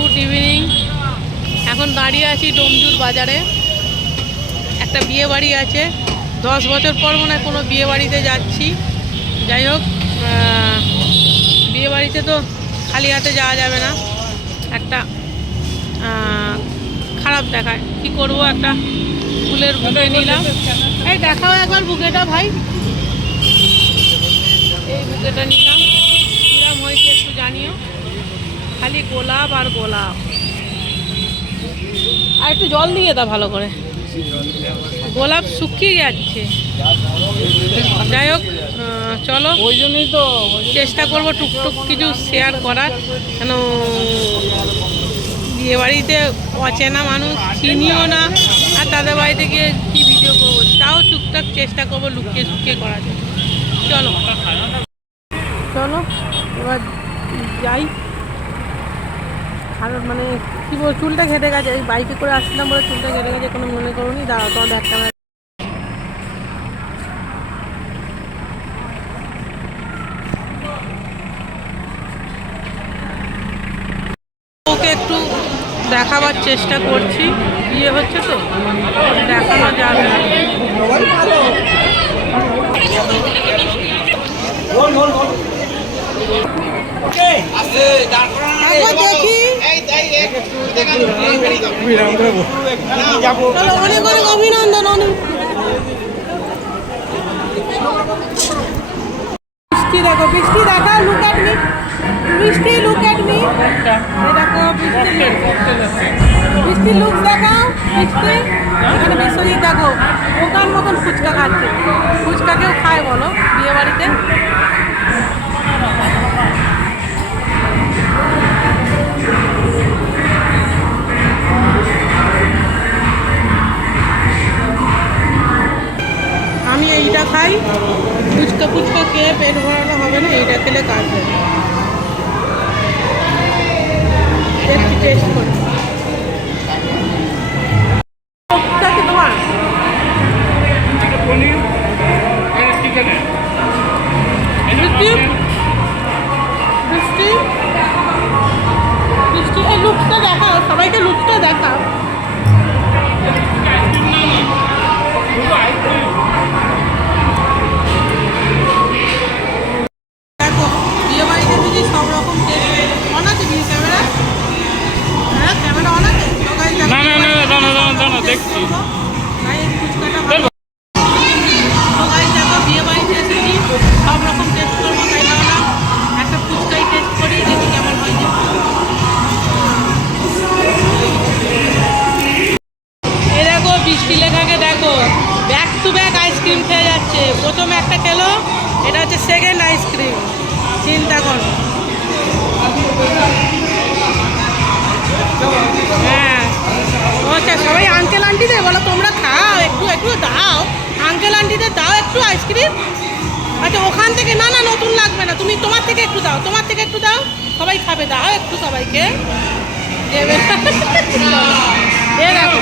Good evening. এখন দাঁড়িয়ে আছি ডোমজুর বাজারে। একটা বিয়ে বাড়ি আছে, 10 বছর পর মনে হয় কোনো বিয়ে বাড়িতে যাচ্ছি। যাই হোক, বিয়ে বাড়িতে তো খালি হাতে যাওয়া যাবে না, একটা খারাপ দেখায়। কি করব, একটা ফুলের বুকে নিলাম। এই দেখাও একবার বুকেটা ভাই। এই বুকেটা নিলাম, কিরম হয়েছে একটু জানিও। খালি গোলাপ আর গোলাপ। আর একটু জল দিয়ে দাও ভালো করে, গোলাপ শুকিয়ে যাচ্ছে। যাই হোক, চলো, ওই জন্যই তো চেষ্টা করবো টুকটুক কিছু শেয়ার করার। কেন বিয়ে বাড়িতে অচেনা মানুষ, চিনিও না, আর তাদের বাড়িতে গিয়ে কী ভিডিও করবো, তাও টুকটাক চেষ্টা করবো লুকিয়ে শুকিয়ে করার জন্য। চলো চলো এবার যাই। আর মানে কী বল, চুলটা ঘেটে গেছে, এই বাইকে করে আসছিলাম বলে চুলটা ঘেটে গেছে, কোনো মনে করুনি। দাঁড়াও, তোমার একটা ওকে একটু দেখাবার চেষ্টা করছি। বিয়ে হচ্ছে তো দেখানো যাবে না। দেখি অনেক অনেক অভিনন্দন। বৃষ্টি দেখো, বৃষ্টি দেখা, লুক অ্যাট মি বৃষ্টি, লুক অ্যাট মি। দেখো বৃষ্টি লুক দেখাও। বৃষ্টি এখানে বিশ্বজিৎ দেখো দোকান মতন ফুচকা খাচ্ছে। ফুচকা কেউ খায় বলো বিয়ে বাড়িতে? আমি এইটা খাই, ফুচকা ফুচকা খেয়ে পেট ভরানো হবে না, এইটা খেলে কাজ হবে। একটু টেস্ট করি। তোমার বৃষ্টি বৃষ্টি এই লুকটা দেখাও, সবাইকে লুকটা দেখাও। দেখো বিয়ে বাড়িতে বুঝি সব রকম টেস্ট অন আছে। বিয়ে ক্যামেরা, হ্যাঁ ক্যামেরা অন আছে। দেখছি বিয়ে বাড়িতে এসেছি, সব রকম টেস্ট করবো, তাই ভাবলাম একটা ফুচকাই টেস্ট করি, দেখি কেমন হয়েছে। এই দেখো বৃষ্টি লেখাকে দেখো, ব্যাক টু ব্যাক আইসক্রিম খেয়ে যাচ্ছে। প্রথমে একটা খেলো, এটা হচ্ছে সেকেন্ড আইসক্রিম। চিন্তা করো। হ্যাঁ আচ্ছা, সবাই আঙ্কেল আন্টিদের বলো তোমরা খাও, একটু একটু দাও আঙ্কেল আন্টিদের, দাও একটু আইসক্রিম। আচ্ছা ওখান থেকে না না, নতুন লাগবে না, তুমি তোমার থেকে একটু দাও, তোমার থেকে একটু দাও, সবাই খাবে, দাও একটু সবাইকে দেবে। দেখো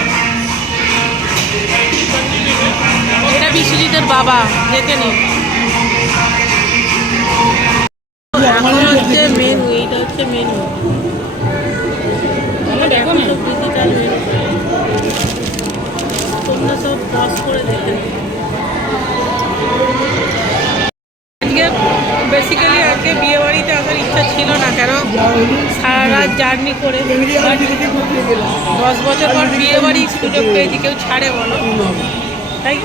এটা বিশ্বজিতের বাবা, দেখে নিন। এখন হচ্ছে মেনু, এইটা হচ্ছে মেনু। দেখো না ডিজিটাল মেনু, তোমরা সব পজ করে দেখে নিন। আজকে বেসিক্যালি আজকে বিয়ে বাড়িতে আসার ইচ্ছা ছিল না, কেন সারা রাত জার্নি করে 10 বছর পর বিয়ে বাড়ির সুযোগ পেয়েছি, কেউ ছাড়ে বলো? তাই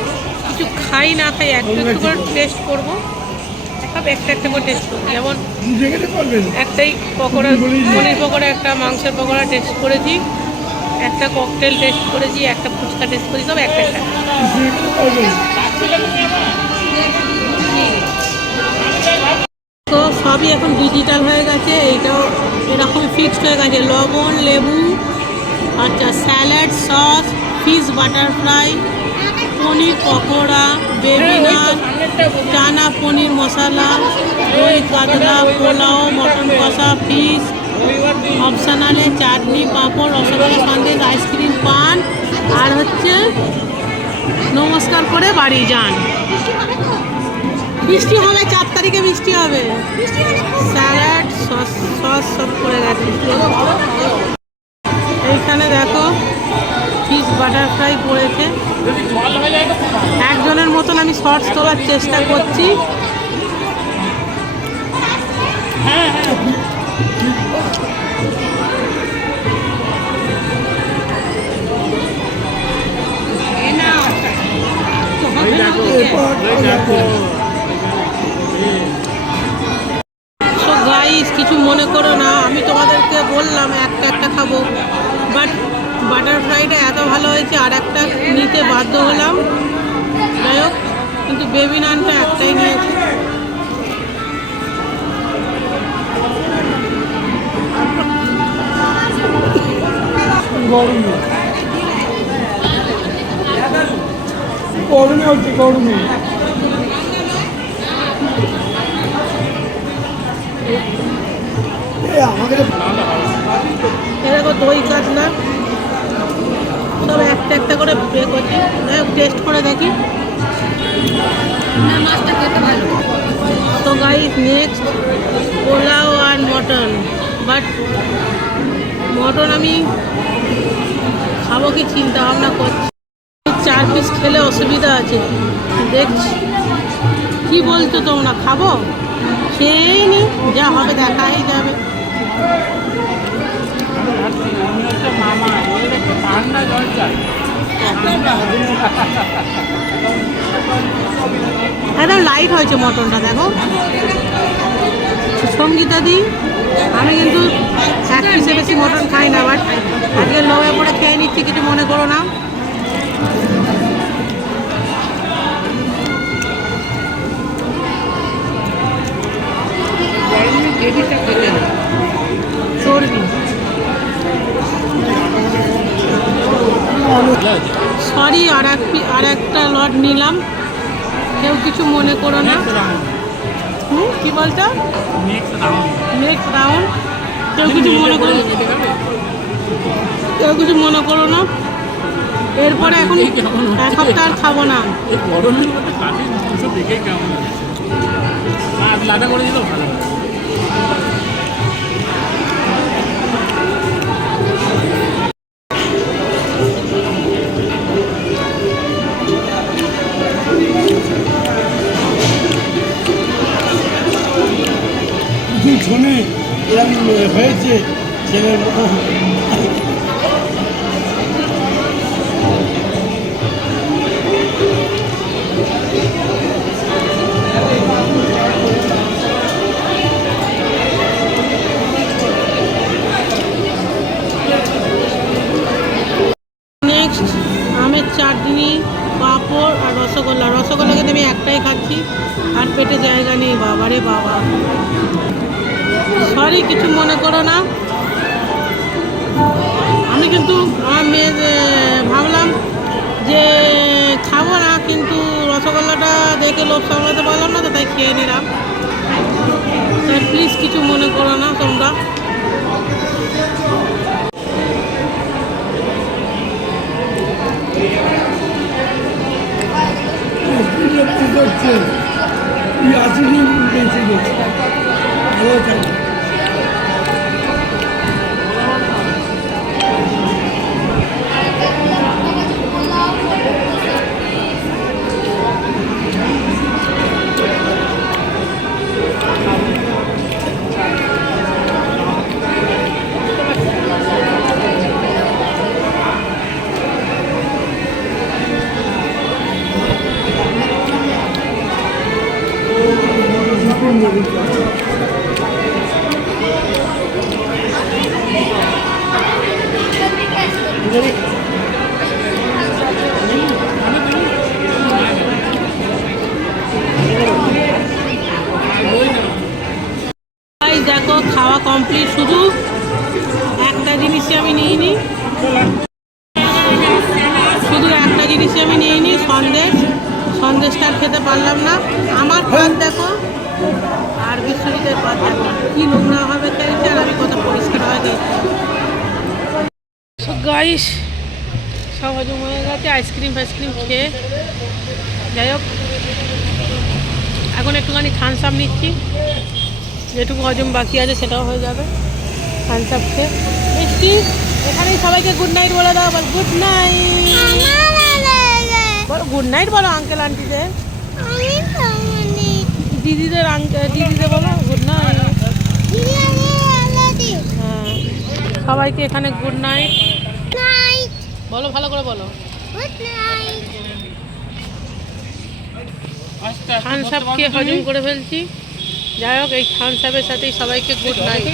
কিছু খাই না খাই একটু একটু করে টেস্ট করবো, সব একটা একটা করে টেস্ট করবো। যেমন একটাই পকোড়া, পনির পকোড়া, একটা মাংসের পকোড়া টেস্ট করেছি, একটা ককটেল টেস্ট করেছি, একটা ফুচকা টেস্ট করেছি, সব একটা একটা। তো সবই এখন ডিজিটাল হয়ে গেছে, এইটাও এরকম ফিক্সড হয়ে গেছে। লবণ, লেবু, আচ্ছা salad, sauce, fish butter fry, paneer pakora, baby naan, chana paneer masala, দই কাতলা, পোলাও, মটন কষা, ফিশ, অপশনালে চাটনি, পাঁপড়, রসগোল্লা, সন্দেশ, আইসক্রিম, পান, আর হচ্ছে নমস্কার করে বাড়ি যান। বৃষ্টি হবে, 4 তারিখে বৃষ্টি হবে। স্যালাড, সস সব করে গেছে। বাটার ফ্রাই পড়েছে। একজনের মতন আমি শর্টস তোলার চেষ্টা করছি। গাইস কিছু মনে করো না, আমি তোমাদেরকে বললাম একটা একটা খাবো, বাট বাটার ফ্রাইটা এত ভালো হয়েছে আর একটা নিতে বাধ্য হলাম। যাই হোক, কিন্তু বেবি নানটা একটাই নিয়েছি। গরমে হচ্ছে গরমে। এরকম দই কাতলা সব একটা একটা করে পে করছি। টেস্ট করে দেখি। মাছটা খেতে ভালো। তো গাইস নেক্সট পোলাও আর মটন, বাট মটন আমি খাবো কি চিন্তা ভাবনা করছি। 4 পিস খেলে অসুবিধা আছে, দেখছি কি বলছো তোমরা, খাবো? খেয়েই নি, যা হবে দেখাই যাবে। একদম লাইট হয়েছে মটনটা, দেখো। সঙ্গীতা দি, আমি কিন্তু 1 পিসে বেশি মটন খাই না, বাট আজকে লোভে পড়ে খেয়ে নিচ্ছি, কিছু মনে করো না। চর্বি, সরি আর একটা লট নিলাম, কেউ কিছু মনে করো না। কি বলতো? নেক্সট রাউন্ড, কেউ কিছু মনে করো, কেউ কিছু মনে করো না। এরপরে এখন 1 সপ্তাহ আর খাবো না। শুনে এরকম হয়েছে ছেলের নেক্সট আমের চাটনি, পাঁপড় আর রসগোল্লা। রসগোল্লা কিন্তু আমি একটাই খাচ্ছি, আর পেটে জায়গা নেই। বাবা রে বাবা, সরি কিছু মনে করো না। আমি কিন্তু আমার মেয়ে ভাবলাম যে খাবো না, কিন্তু রসগোল্লাটা দেখে লোভ সামলাতে পারলাম না, তো তাই খেয়ে নিলাম। তাই প্লিজ কিছু মনে করো না তোমরা। করছে আসিনি বেঁচে গেছে ভালো থাকে। দেখো খাওয়া কমপ্লিট, শুধু একটা জিনিসই আমি নিইনি, শুধু একটা জিনিসই আমি নিইনি, সন্দেশটা আর খেতে পারলাম না। আমার পাত দেখো আর বিশ্বজিতের পাত দেখো, কি নোংরা হবে খেয়েছে, আর আমি কত পরিষ্কার হয়ে গেছি। গাইস সব হজম হয়ে গেছে আইসক্রিম ফাইসক্রিম খেয়ে। যাই হোক, এখন একটুখানি থামস আপ নিচ্ছি, যেটুকু হজম বাকি আছে সেটাও হয়ে যাবে থামস আপ খেয়ে। মিষ্টি এখানেই সবাইকে গুড নাইট বলে দাও, বল গুড নাইট, বলো গুড নাইট বলো আঙ্কেল আন্টিদের, দিদিদের দিদিদের বলো গুড নাইট। হ্যাঁ সবাইকে এখানে গুড নাইট বলো, ভালো করে বলো। থামস আপ খেয়ে হজম করে ফেলছি। যাই হোক এই থামস আপের সাথেই সবাইকে গুড নাইট।